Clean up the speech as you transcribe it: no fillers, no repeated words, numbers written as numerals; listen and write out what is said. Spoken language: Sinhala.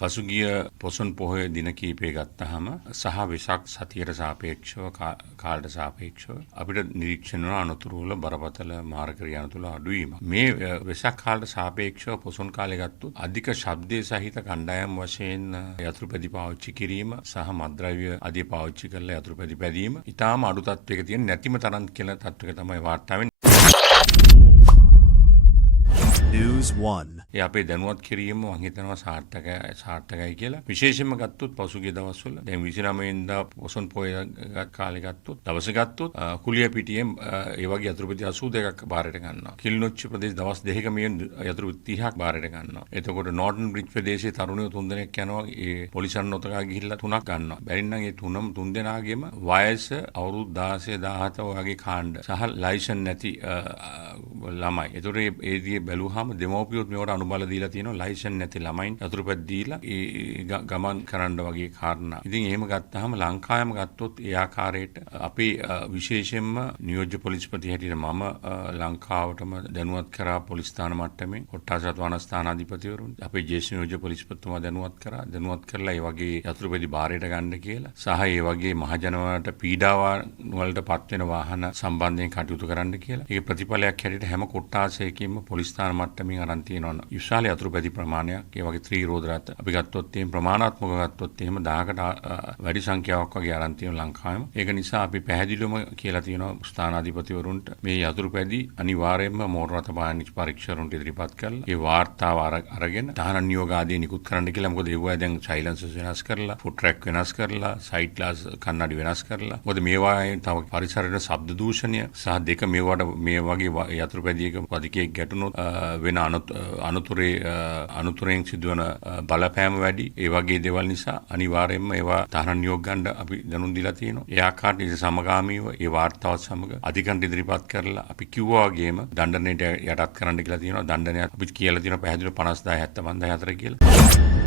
පසුගිය පොසොන් පොහොය දින කීපය ගත්තාම සහ වෙසක් සතියට සාපේක්ෂව කාලට සාපේක්ෂව අපිට නිරීක්ෂණය වන අනතුරු වල බරපතල මාරක ක්‍රියාතුල අඩුවීම. මේ වෙසක් කාලට සාපේක්ෂව පොසොන් කාලය ගත්තොත් අධික ශබ්දයේ සහිත කණ්ඩායම් වශයෙන් යතුරුපැදි පාවිච්චි කිරීම සහ මත්ද්‍රව්‍ය ආදී පාවිච්චි කරලා යතුරුපැදි පැදීම ඊටාම අඩු තත්වයක තියෙන නැතිම තරම් කියලා තත්වයක තමයි වාර්තා වෙන්නේ. News 1. ඒ අපේ දැනුවත් කිරීම මම හිතනවා සාර්ථකයි කියලා. විශේෂයෙන්ම ගත්තොත් පසුගිය දවස්වල දැන් 29 වෙනිදා පොසොන් පොය කාලේ ගත්තොත් දවස ගත්තොත් කුලියපිටියෙන් ඒ වගේ යතුරුපැදි 82ක් බාරයට ගන්නවා. කිලිනොච්චි ප්‍රදේශ දවස් 2ක මේ යතුරුපැදි 30ක් බාරයට ගන්නවා. එතකොට නෝර්තන් බ්‍රිජ් ප්‍රදේශයේ තරුණයෝ 3 දෙනෙක් යනවා. ඒ පොලිසන් නොතකා ගිහිල්ලා 3ක් ගන්නවා. බැරිනම් ඒ 3 දෙනාගේම වයස අවුරුදු 16 17 වගේ කාණ්ඩ සහ ලයිසන් නැති ළමයි. ඒතොර ඒදී බැලුවාම දෙමව්පියොත් මේවට අනුබල දීලා තියෙනවා ලයිසන් නැති ළමයින් යතුරුපැදි දීලා ඒ ගමන් කරන්න වගේ කාරණා. ඉතින් එහෙම ගත්තාම ලංකාවම ගත්තොත් ඒ ආකාරයට අපි විශේෂයෙන්ම නියෝජ්‍ය පොලිස්පති හැටියට මම ලංකාවටම දැනුවත් කරා පොලිස් ස්ථාන මට්ටමේ කොට්ටාස රත්වාන ස්ථානාධිපතිවරුන් අපේ ජ්‍යෙෂ්ඨ නියෝජ්‍ය පොලිස්පතිතුමා දැනුවත් කරලා ඒ වගේ යතුරුපැදි බාරයට ගන්න කියලා සහ ඒ වගේ මහජනයාට පීඩාවන් වලට පත් වෙන වාහන සම්බන්ධයෙන් කටයුතු කරන්න කියලා. ඒක ප්‍රතිඵලයක් හැටියට හැම කොට්ටාසයකින්ම පොලිස් ස්ථාන මට්ටමින් අරන් තියෙනවා විශාල යතුරුපැදි ප්‍රමාණයක්. ඒ වගේ ත්‍රිරෝධ රථ අපි ගත්තොත් එහෙම ප්‍රමාණාත්මකව ගත්තොත් එහෙම 10කට වැඩි සංඛ්‍යාවක් වගේ අරන් තියෙනවා ලංකාවෙම. ඒක නිසා අපි පැහැදිලිවම කියලා තියෙනවා ස්ථානාධිපතිවරුන්ට මේ යතුරුපැදි අනිවාර්යයෙන්ම මෝටර රථ පාලනීය පරීක්ෂකවරුන්ට ඉදිරිපත් කරලා ඒ වාර්තාව අරගෙන තහනම් නියෝග ආදී නිකුත් කරන්න කියලා. මොකද ඒවා දැන් සයිලන්සර්ස් වෙනස් කරලා ෆුට් ට්‍රැක් වෙනස් කරලා සයිඩ් ග්ලාස් කන්නඩි වෙනස් කරලා මොකද මේවායෙන් තව පරිසරයට ශබ්ද දූෂණය සහ දෙක මේවට මේ වගේ යතුරුපැදියක පදිකයක් ගැටුණොත් වෙන අනුතුරෙන් සිදුවන බලපෑම වැඩි. ඒ වගේ දේවල් නිසා අනිවාර්යයෙන්ම ඒවා තහනම් නියෝග ගන්න අපි දැනුම් දීලා තියෙනවා. ඒ ආකාරයට සමගාමීව ඒ වාර්තාවත් සමග අධිකරණයට ඉදිරිපත් කරලා අපි කිව්වා වගේම දණ්ඩනයට යටත් කරන්න කියලා තියෙනවා. දණ්ඩනය අපි කියලා තියෙනවා පැහැදිලිව 50000 75000 කියලා.